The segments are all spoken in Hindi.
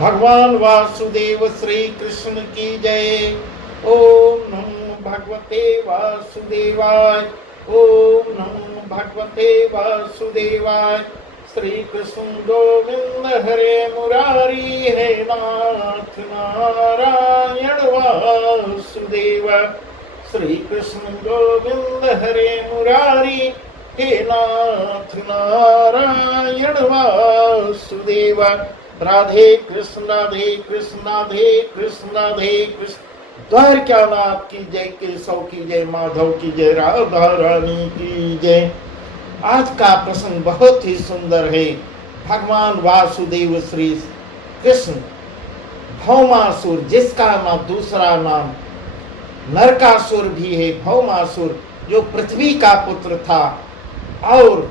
भगवान वासुदेव श्री कृष्ण की जय। ओम नमो भगवते वासुदेवाय। ओम नमो भगवते वासुदेवाय। श्री कृष्ण गोविंद हरे मुरारी, हे नाथ नारायण वासुदेव। श्री कृष्ण गोविंद हरे मुरारी, हे नाथ नारायण वासुदेव। राधे कृष्ण राधे कृष्ण राधे कृष्ण राधे कृष्ण। द्वारकानाथ की जय, केशव की जय, माधव की जय, राधा रानी की जय। आज का प्रसंग बहुत ही सुंदर है। भगवान वासुदेव श्री कृष्ण भौमासुर, जिसका नाम दूसरा नाम नरकासुर भी है, भौमासुर जो पृथ्वी का पुत्र था और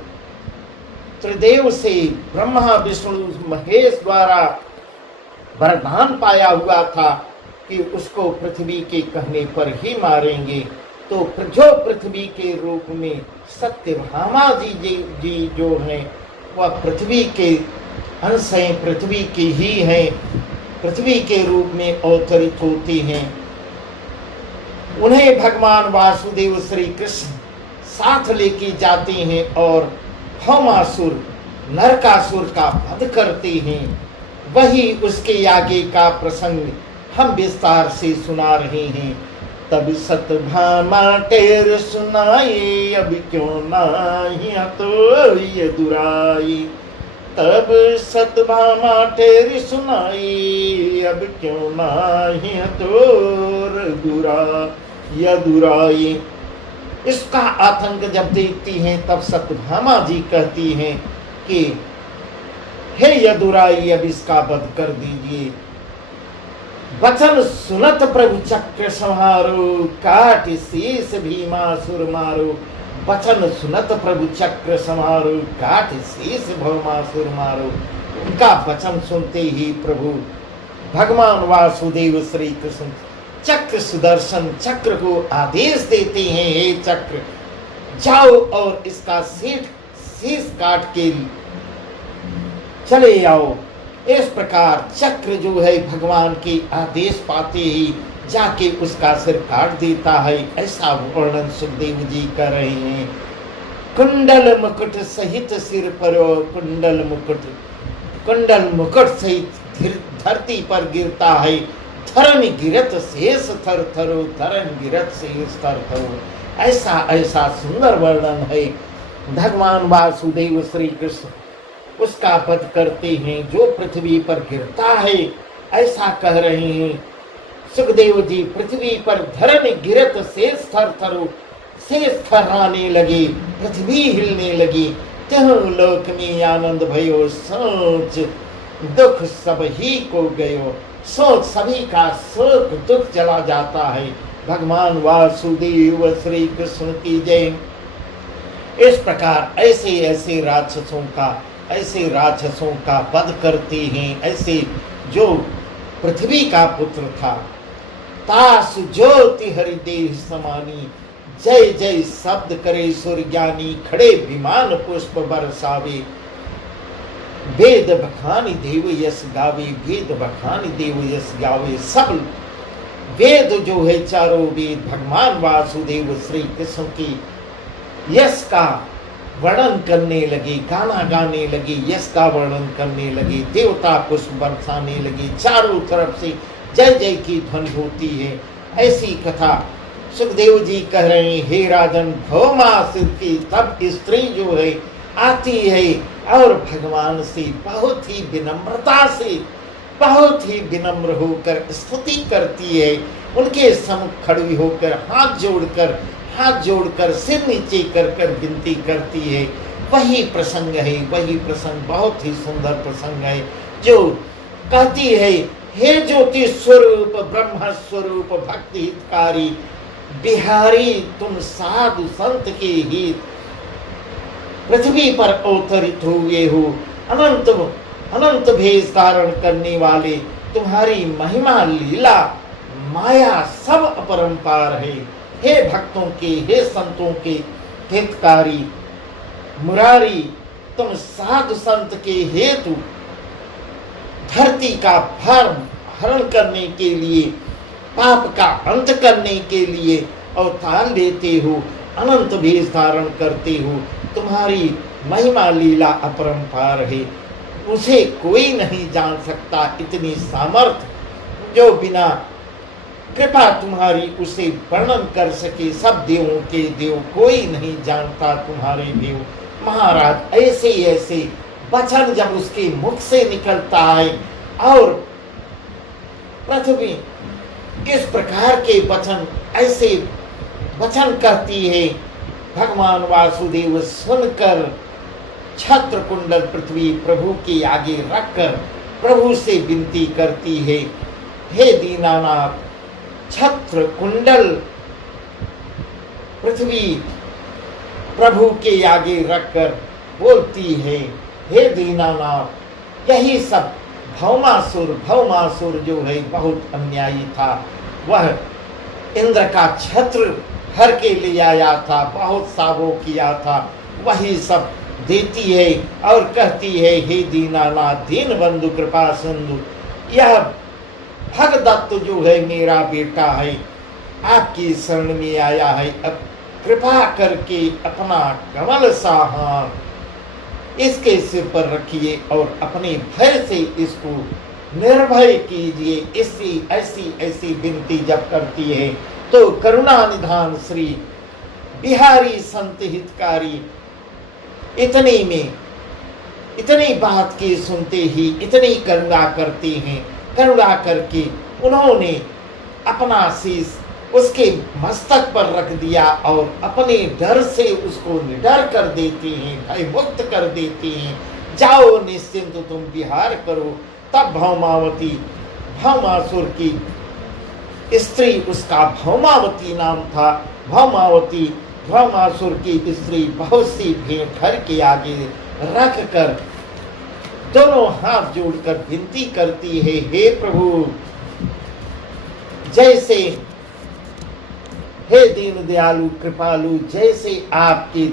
त्रिदेव से ब्रह्मा विष्णु महेश द्वारा वरदान पाया हुआ था कि उसको पृथ्वी के कहने पर ही मारेंगे। तो जो पृथ्वी के रूप में सत्यभामा जी जो हैं वह पृथ्वी के अंश हैं, पृथ्वी की ही हैं, पृथ्वी के रूप में अवतरित होती हैं। उन्हें भगवान वासुदेव श्री कृष्ण साथ लेके जाते हैं और भौमासुर नरकासुर का वध करते हैं। वही उसके आगे का प्रसंग हम विस्तार से सुना रहे हैं। तब सतभामा टेर सुनाई, अब क्यों नाही तो ये दुराई। तब सतभामा टेर सुनाई, अब क्यों नाही तोर दुराई। इसका आतंक जब देखती हैं तब सत्यभामा जी कहती हैं कि हे यदुराई, अब इसका वध कर दीजिए। वचन सुनत प्रभु चक्र संहारो, काट शीस भीमासुर मारो। वचन सुनत प्रभु चक्र संहारो, काट शीस भौमासुर मारो। उनका वचन सुनते ही प्रभु भगवान वासुदेव श्री कृष्ण चक्र सुदर्शन चक्र को आदेश देते हैं, हे चक्र जाओ और इसका शीश काट के चले आओ। इस प्रकार चक्र जो है भगवान के आदेश पाते ही जाके उसका सिर काट देता है। ऐसा वर्णन सुखदेव जी कर रहे हैं। कुंडल मुकुट सहित सिर पर, कुंडल मुकुट सहित धरती पर गिरता है। धरन गिरत शेष थर थरो, धरन गिरत शेष थर थरो। ऐसा सुंदर वर्णन है। भगवान वासुदेव श्री कृष्ण उसका वध करते हैं जो पृथ्वी पर गिरता है। ऐसा कह रहे हैं सुखदेव जी। पृथ्वी पर धरन गिरत शेष थर थरो, शेष थर्राने लगे, पृथ्वी हिलने लगी। त्यह लोक में आनंद भयो, सोच दुख सब ही को गयो। सोच सभी का शोक दुख चला जाता है। भगवान वासुदेव श्री कृष्ण की जय। इस प्रकार ऐसे राक्षसों का वध करते हैं। ऐसे जो पृथ्वी का पुत्र था। तास ज्योति हरिदेह समानी, जय जय शब्द करे सूर्यज्ञानी। खड़े विमान पुष्प बरसावे, वेद बखानी देव यश गावे। वेद बखानी देव यश गावे। सब वेद जो है चारों वेद भगवान वासुदेव श्री कृष्ण की यश का वर्णन करने लगे, गाना गाने लगे, यश का वर्णन करने लगे। देवता पुष्प बरसाने लगे, चारों तरफ से जय जय की ध्वनि होती है। ऐसी कथा सुखदेव जी कह रहे हैं। हे राजन, भौमासुर की तब स्त्री जो है आती है और भगवान से बहुत ही विनम्रता से, बहुत ही विनम्र होकर स्तुति करती है। उनके सम्मुख खड़ी होकर हाथ जोड़कर सिर नीचे कर विनती करती है। वही प्रसंग है, वही प्रसंग बहुत ही सुंदर प्रसंग है जो कहती है, हे ज्योति स्वरूप ब्रह्म स्वरूप भक्ति हितकारी बिहारी, तुम साधु संत के हित पृथ्वी पर अवतरित हुए हो। अनंत भेष धारण करने वाले तुम्हारी महिमा लीला माया सब अपरंपार है। हे भक्तों के, हे संतों के हितकारी मुरारी, तुम साधु संत के हेतु धरती का भार हरण करने के लिए, पाप का अंत करने के लिए अवतार लेते हो, अनंत भेष धारण करते हो। तुम्हारी महिमा लीला अपरंपार है, उसे कोई नहीं जान सकता। इतनी सामर्थ जो बिना कृपा तुम्हारी उसे वर्णन कर सके। सब देवों के देव कोई नहीं जानता तुम्हारे देव। महाराज ऐसे ऐसे वचन जब उसके मुख से निकलता है और पृथ्वी इस प्रकार के वचन, ऐसे वचन कहती है, भगवान वासुदेव सुनकर छत्र कुंडल पृथ्वी प्रभु के आगे रखकर प्रभु से विनती करती है, हे दीनानाथ। छत्र कुंडल पृथ्वी प्रभु के आगे रखकर बोलती है, हे दीनानाथ। यही सब भौमासुर जो है बहुत अन्यायी था। वह इंद्र का छत्र हर के ले आया था, बहुत सावो किया था। वही सब देती है और कहती है, हे दीनानाथ, दीन बंधु कृपा सिंधु, यह भगदत्त जो है मेरा बेटा है, आपकी शरण में आया है। अब कृपा करके अपना कमल सा हाथ इसके सिर पर रखिए और अपने भय से इसको निर्भय कीजिए। इसकी ऐसी ऐसी विनती जब करती है तो करुणा निधान श्री बिहारी संत हितकारी इतने में, इतनी बात के सुनते ही इतनी करुणा करते हैं। करुणा करके उन्होंने अपना शीश उसके मस्तक पर रख दिया और अपने डर से उसको निडर कर देते हैं, भय मुक्त कर देते हैं। जाओ निश्चिंत तुम विहार करो। तब भौमावती, भौमासुर की स्त्री, उसका भौमावती नाम था। भौमावती भौमासुर की स्त्री बहुत सी भेंट घर के आगे रख कर दोनों हाथ जोड़कर विनती करती है, हे प्रभु, जैसे, हे दीन दयालु कृपालु, जैसे आपके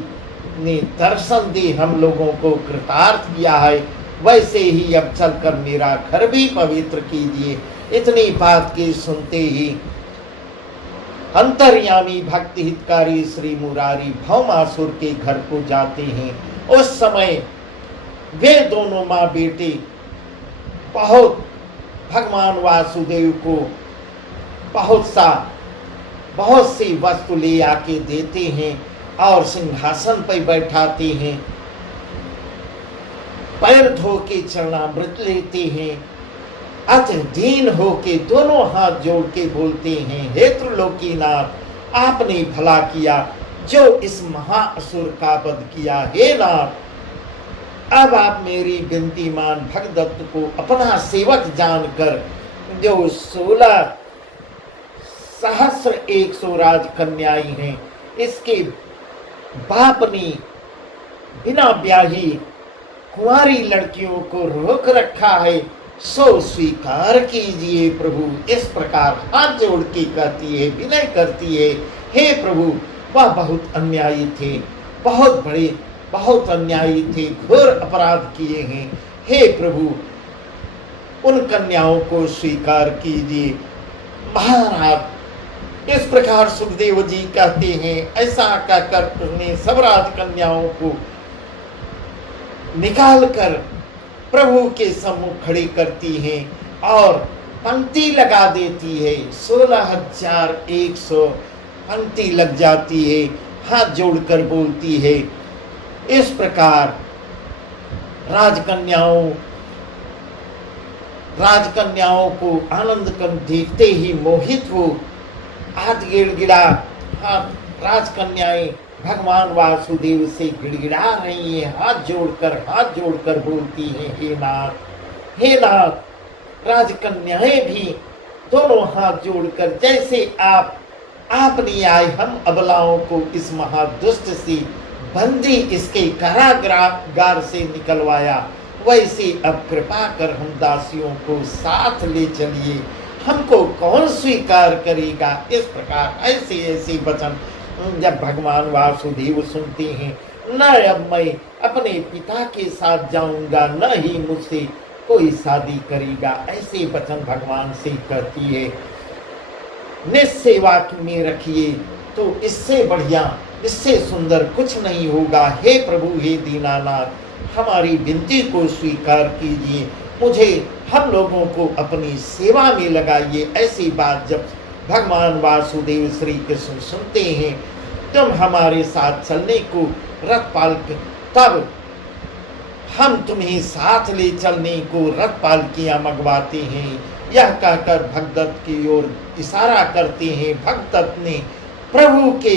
ने दर्शन दे हम लोगों को कृतार्थ किया है, वैसे ही अब चलकर मेरा घर भी पवित्र कीजिए। इतनी बात के सुनते ही अंतर्यामी भक्ति हितकारी श्री मुरारी भौमासुर के घर को जाते हैं। उस समय वे दोनों माँ बेटे बहुत भगवान वासुदेव को बहुत सी वस्तु ले आके देते हैं और सिंहासन पर बैठाते हैं। पैर धो के चरणामृत लेते हैं। अति दीन होके दोनों हाथ जोड़ के बोलते हैं, हे त्रिलोकीनाथ, आपने भला किया जो इस महाअसुर का वध किया। हे नाथ, अब आप मेरी विनती मान भगदत्त को अपना सेवक जानकर जो 16,100 राजकन्याएं हैं, इसके बाप ने बिना ब्याही कुंवारी लड़कियों को रोक रखा है, सो स्वीकार कीजिए प्रभु। इस प्रकार हाथ जोड़ के कहती है, विनय करती है, हे प्रभु, वह बहुत अन्यायी थे, बहुत अन्यायी थे, घोर अपराध किए हैं। हे प्रभु, उन कन्याओं को स्वीकार कीजिए। महाराज इस प्रकार सुखदेव जी कहते हैं। ऐसा कहकर उसने सब राजकन्याओं को निकाल कर प्रभु के सम्मुख खड़ी करती हैं और पंक्ति लगा देती है। 16,100 पंक्ति लग जाती है। हाथ जोड़कर बोलती है, इस प्रकार राजकन्याओं को आनंद कम देखते ही मोहित हो हाथ गिड़गिड़ा, राजकन्याएं भगवान वासुदेव से गिड़गिड़ा रही हैं। हाथ जोड़कर बोलती हैं, हे नाथ। राजकन्याएं भी दोनों हाथ जोड़कर, जैसे आपने आए हम अबलाओं को इस महादुष्ट से बंदी इसके कारागार से निकलवाया, वैसे अब कृपा कर हम दासियों को साथ ले चलिए, हमको कौन स्वीकार करेगा। इस प्रकार ऐसे ऐसे वचन जब भगवान वासुदेव सुनते हैं, न अब मैं अपने पिता के साथ जाऊंगा, न ही मुझसे कोई शादी करेगा, ऐसे वचन भगवान से कहती है। निस्सेवा में रखिए तो इससे बढ़िया, इससे सुंदर कुछ नहीं होगा। हे प्रभु, हे दीनानाथ, हमारी विनती को स्वीकार कीजिए, मुझे, हम लोगों को अपनी सेवा में लगाइए। ऐसी बात जब भगवान वासुदेव श्री कृष्ण सुनते हैं, तुम हमारे साथ चलने को रथपाल, तब हम तुम्हें साथ ले चलने को रथपालकियां मंगवाते हैं। यह कहकर भगदत्त की ओर इशारा करते हैं। भगदत्त ने प्रभु के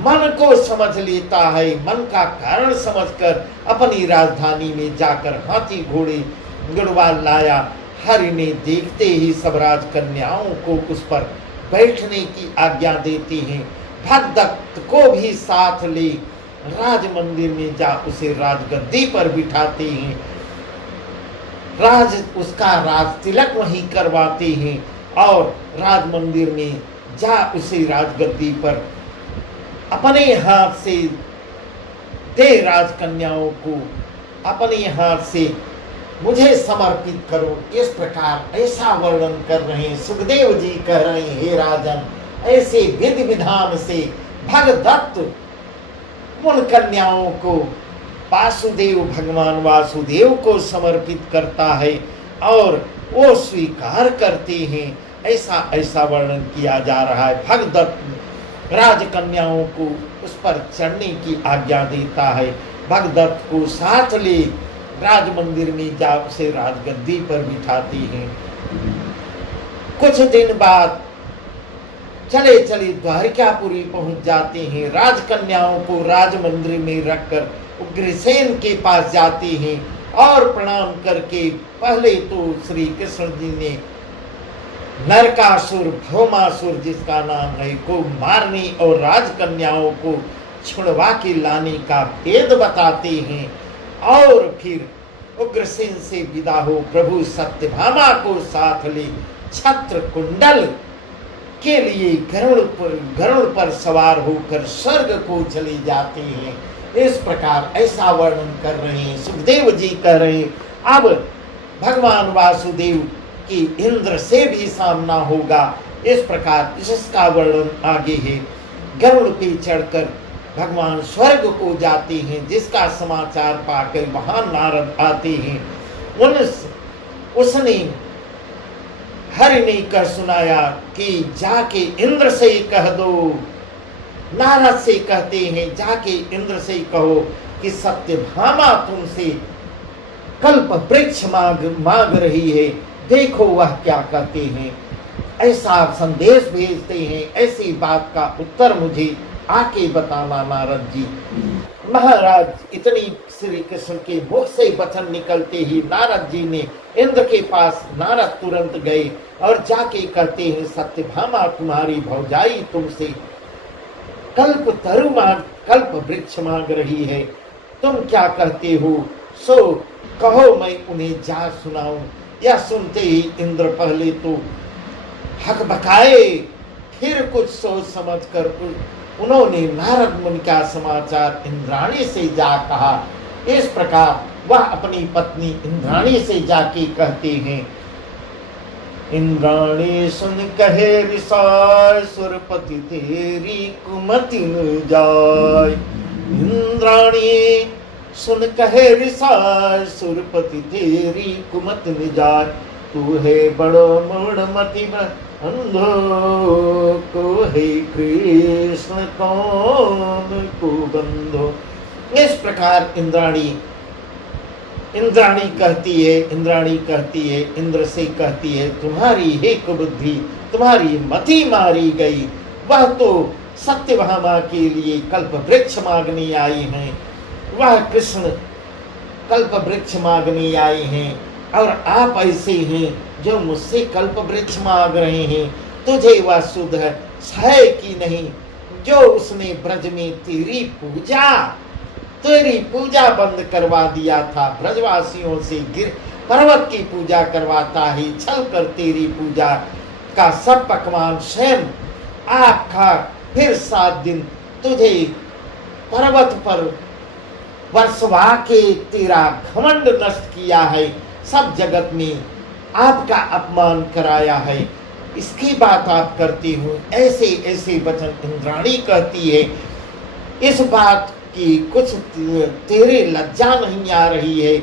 मन को समझ लेता है, मन का कारण समझकर अपनी राजधानी में जाकर हाथी घोड़े गढ़वाल लाया। हरि ने देखते ही सब राजकन्याओं को उस पर बैठने की आज्ञा देती हैं। भगदत्त को भी साथ ले राज मंदिर में जा उसे राजगद्दी पर बिठाते हैं। उसका राज तिलक वहीं करवाते हैं और राज मंदिर में जा उसे राजगद्दी पर अपने हाथ से दे राजकन्याओं को अपने हाथ से मुझे समर्पित करो। इस प्रकार ऐसा वर्णन कर रहे हैं। सुखदेव जी कह रहे हैं, हे राजन, ऐसे विधि विधान से भगदत्त उन कन्याओं को वासुदेव, भगवान वासुदेव को समर्पित करता है और वो स्वीकार करते हैं। ऐसा ऐसा वर्णन किया जा रहा है। भगदत्त राजकन्याओं को उस पर चढ़ने की आज्ञा देता है। भगदत्त को साथ ले राज मंदिर में जा उसे राजगद्दी पर बिठाती हैं। कुछ दिन बाद चले चले द्वारिकापुरी पहुंच जाते हैं। राजकन्याओं को राज मंदिर में रखकर उग्रसेन के पास जाते हैं और प्रणाम करके पहले तो श्री कृष्ण जी ने नरकासुर, भौमासुर जिसका नाम है, को मारने और राजकन्याओं को छुड़वा के लाने का भेद बताते हैं। और फिर उग्रसेन से विदा हो प्रभु सत्यभामा को साथ ले छत्र कुंडल के लिए गरुड़ पर सवार होकर स्वर्ग को चले जाते हैं। इस प्रकार ऐसा वर्णन कर रहे हैं। सुखदेव जी कह रहे हैं, अब भगवान वासुदेव की इंद्र से भी सामना होगा। इस प्रकार इसका वर्णन आगे है। गरुड़ पे चढ़कर भगवान स्वर्ग को जाते हैं, जिसका समाचार पाकर वहां नारद आते हैं। उसने हरि ने कह सुनाया कि जाके इंद्र से कह दो। नारद से कहते हैं, जाके इंद्र से कहो कि सत्यभामा तुमसे कल्प वृक्ष मांग रही है, देखो वह क्या कहते हैं। ऐसा संदेश भेजते हैं। ऐसी बात का उत्तर मुझे आके बताना नारद जी। महाराज, इतनी श्री कृष्ण के मुख से वचन निकलते ही नारद जी ने इंद्र के पास, नारद तुरंत गए और जाके कहते हैं, सत्यभामा तुम्हारी भौजाई तुमसे कल्प वृक्ष मांग रही है, तुम क्या कहते हो, सो कहो मैं उन्हें जा सुनाऊं। यह सुनते ही इंद्र पहले तो हकबकाए, फिर कुछ सोच समझ कर उन्होंने नारद मुनि का समाचार इंद्राणी से जा कहा। इस प्रकार वह अपनी पत्नी इंद्राणी से जाके कहते हैं, इंद्राणी सुन कहे रिसाय, सुरपति तेरी कुमति न जाय। इंद्राणी सुन कहे रिसाय, सुरपति तेरी कुमति न जाय। तू है बड़ो मूढ़मति अंधो, को है कृष्ण कौन को बंधो। इस प्रकार इंद्राणी कहती है इंद्र से कहती है, तुम्हारी हे कुबुद्धि, तुम्हारी मति मारी गई। वह तो सत्यभामा के लिए कल्प वृक्ष मांगने आई हैं, वह कृष्ण कल्प वृक्ष मांगने आए हैं और आप ऐसे हैं जो मुझसे कल्प वृक्ष मांग रहे हैं। तुझे वह शुद्ध है कि नहीं जो उसने ब्रज में तेरी पूजा बंद करवा दिया था। ब्रजवासियों से पर्वत की पूजा करवाता है, छल कर तेरी पूजा का सब पकवान स्वयं आप खा, फिर 7 दिन तुझे पर्वत पर बरसवा के तेरा घमंड नष्ट किया है। सब जगत में आपका अपमान कराया है, इसकी बात आप करते हो। ऐसे ऐसे वचन इंद्राणी कहती है। इस बात की कुछ तेरे लज्जा नहीं आ रही है?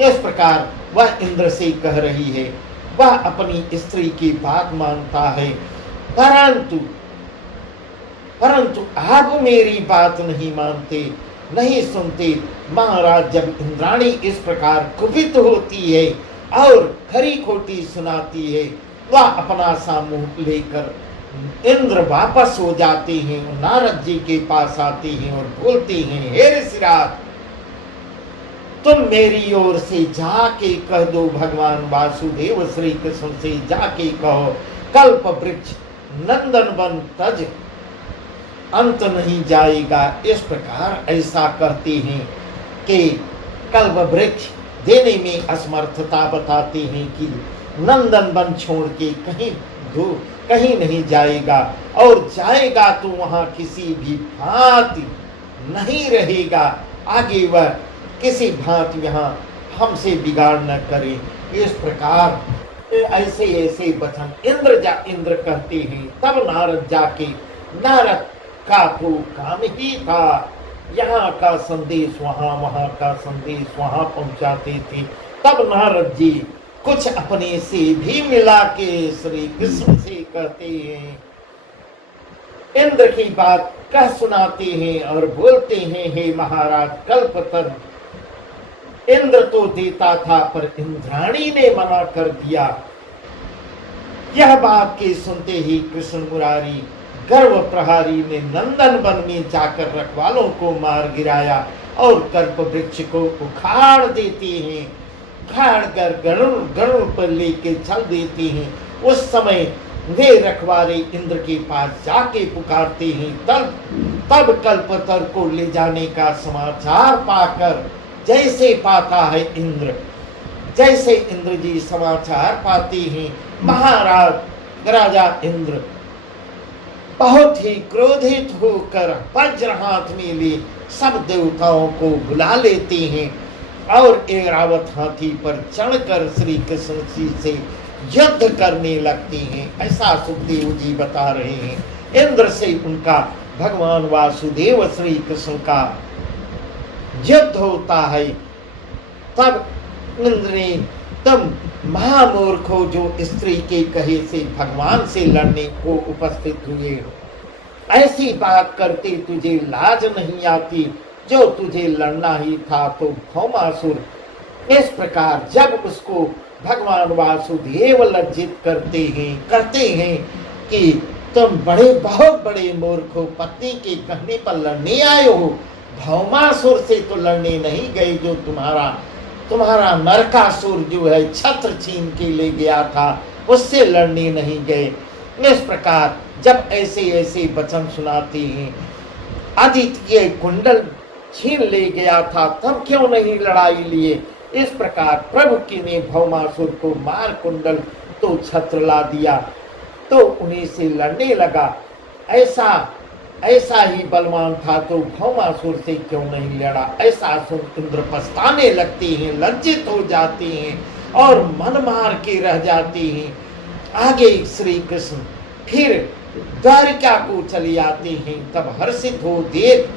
इस प्रकार वह इंद्र से कह रही है। वह अपनी स्त्री की बात मानता है, परंतु आप मेरी बात नहीं मानते, नहीं सुनते। महाराज, जब इंद्राणी इस प्रकार कुपित होती है और खरी खोटी सुनाती है, वह अपना सा मुंह लेकर इंद्र वापस हो जाते हैं, नारद जी के पास आते हैं और बोलते हैं, हे ऋषिराज, तुम मेरी ओर से जाके कह दो, भगवान वासुदेव श्री कृष्ण से जाके कहो, कल्प वृक्ष नंदन वन तज अंत नहीं जाएगा। इस प्रकार ऐसा कहते हैं कि कल्प वृक्ष देने में असमर्थता बताते हैं कि नंदन वन छोड़ के कहीं नहीं जाएगा, और जाएगा तो वहां किसी भी भांति नहीं रहेगा। आगे वह किसी भांति यहाँ हमसे बिगाड़ न करे। इस प्रकार ऐसे ऐसे वचन इंद्र कहते हैं। तब नारद जाके, नारद का तो काम ही था यहाँ का संदेश वहां, वहां का संदेश वहां पहुंचाते थे। तब नारद जी कुछ अपने से भी मिला के श्री कृष्ण से कहते हैं, इंद्र की बात कह सुनाते हैं और बोलते हैं, हे महाराज, कल्पतर इंद्र तो देता था पर इंद्राणी ने मना कर दिया। यह बात के सुनते ही कृष्ण मुरारी गर्व प्रहारी ने नंदन वन में जाकर रखवालों को मार गिराया और कल्प वृक्ष को उखाड़ देते हैं, उखाड़ कर गरुड़ पर लेके चल देते हैं। उस समय वे रखवाले इंद्र के पास जाके पुकारते हैं। तब कल्पतर को ले जाने का समाचार पाकर, जैसे पाता है इंद्र, जैसे इंद्र जी समाचार पाते हैं, महाराज राजा इंद्र बहुत ही क्रोधित होकर वज्र हाथ में ले सब देवताओं को बुला लेते हैं और ऐरावत हाथी पर चढ़कर श्री कृष्ण जी से युद्ध करने लगते हैं। ऐसा सुखदेव जी बता रहे हैं। इंद्र से उनका भगवान वासुदेव श्री कृष्ण का युद्ध होता है। तब इंद्र ने, तुम महामूर्खो जो स्त्री के कहे से भगवान से लड़ने को उपस्थित हुए, ऐसी बात करते तुझे लाज नहीं आती? जो तुझे लड़ना ही था तो भौमासुर। इस प्रकार जब उसको भगवान वासुदेव लज्जित करते हैं कि तुम बहुत बड़े मूर्ख हो, पत्नी के कहने पर लड़ने आए हो, भौमासुर से तो लड़ने नहीं गए, जो तुम्हारा नरकासुर जो है छत्र छीन के ले गया था, उससे लड़ने नहीं गए। इस प्रकार जब ऐसे ऐसे वचन सुनाते हैं, आदित्य कुंडल छीन ले गया था, तब क्यों नहीं लड़ाई लिए? इस प्रकार प्रभु की ने भौमासुर को मार कुंडल तो छत्र ला दिया, तो उन्हीं से लड़ने लगा। ऐसा ही बलवान था तो भौमासुर से क्यों नहीं लड़ा? ऐसा सुन इंद्र पछताने लगते हैं, लज्जित हो जाते हैं और मन मार के रह जाते हैं। आगे श्री कृष्ण फिर द्वारिका को चले आते हैं। तब हर्षित हो देख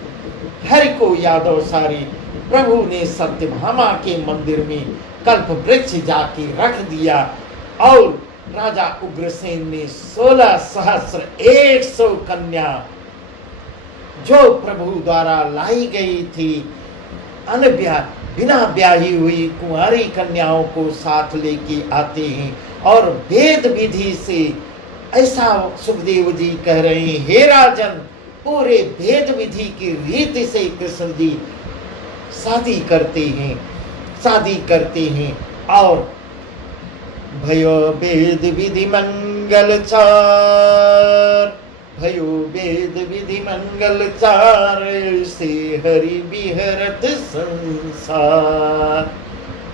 हरि को यादव सारे प्रभु ने सत्यभामा के मंदिर में कल्प वृक्ष जाके रख दिया और राजा उग्रसेन ने 16,100 कन्या जो प्रभु द्वारा लाई गई थी, बिना ब्याही हुई कुंवारी कन्याओं को साथ लेके आते हैं और वेद विधि से, ऐसा सुखदेव जी कह रहे हैं, हे राजन, पूरे वेद विधि की रीति से कृष्ण जी शादी करते हैं और भयो वेद विधि मंगल चार, भयो वेद विधि मंगल चार, से हरि बिहरत संसार।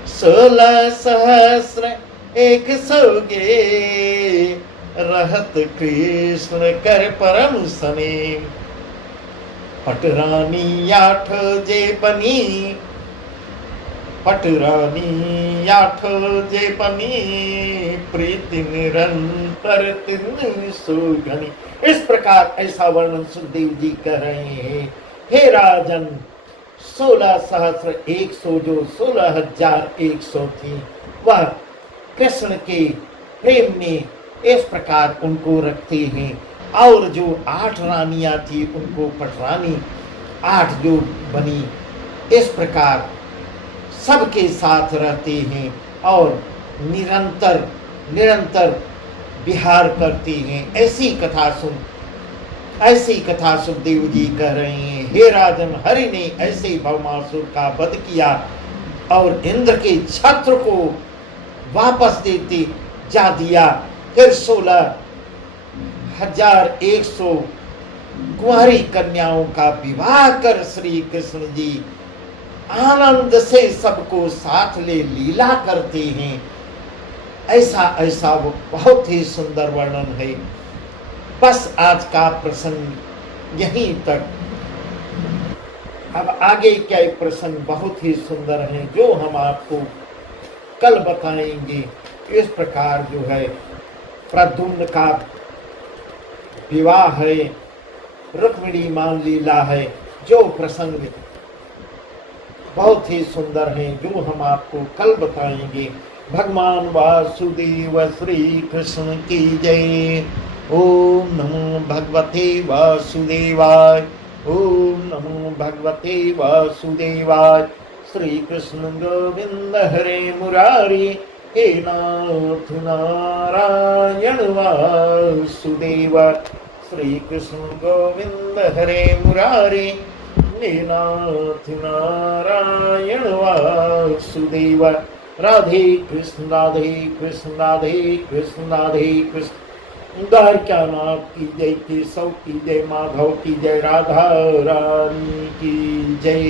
16,100 गे रहत कृष्ण कर परम सने, पटरानी 8 जे बनी, पटरानी आठ जे पनी प्रीति निरंतर तिन सुगनी। इस प्रकार ऐसा वर्णन सुखदेव जी कर रहे हैं। हे राजन, 16,100 जो 16,100 थी, वह कृष्ण के प्रेम में इस प्रकार उनको रखते हैं। और जो 8 रानियां थी उनको पटरानी 8 जो बनी, इस प्रकार सबके साथ रहते हैं और निरंतर विहार करते हैं। ऐसी कथा सुखदेव जी कह रहे हैं। हे राजन, हरि ने ऐसे भौमासुर का वध किया और इंद्र के छत्र को वापस देते जा दिया। फिर 16,100 कुंवारी कन्याओं का विवाह कर श्री कृष्ण जी आनंद से सबको साथ ले लीला करते हैं। ऐसा वो बहुत ही सुंदर वर्णन है। बस आज का प्रसंग यहीं तक। अब आगे क्या प्रसंग बहुत ही सुंदर है जो हम आपको कल बताएंगे। इस प्रकार जो है प्रद्युम्न का विवाह है, रुक्मिणी मान लीला है, जो प्रसंग बहुत ही सुंदर है जो हम आपको कल बताएंगे। भगवान वासुदेव श्री कृष्ण की जय। ओम नमो भगवते वासुदेवाय। ओम नमो भगवते वासुदेवाय। श्री कृष्ण गोविंद हरे मुरारी, हे नाथ नारायण वासुदेव। श्री कृष्ण गोविंद हरे मुरारी, हे नाथ नारायण वासुदेव। राधे कृष्ण राधे कृष्ण राधे कृष्ण राधे कृष्ण। द्वारकानाथ की जय, केशव की जय, माधव की जय, राधा रानी की जय।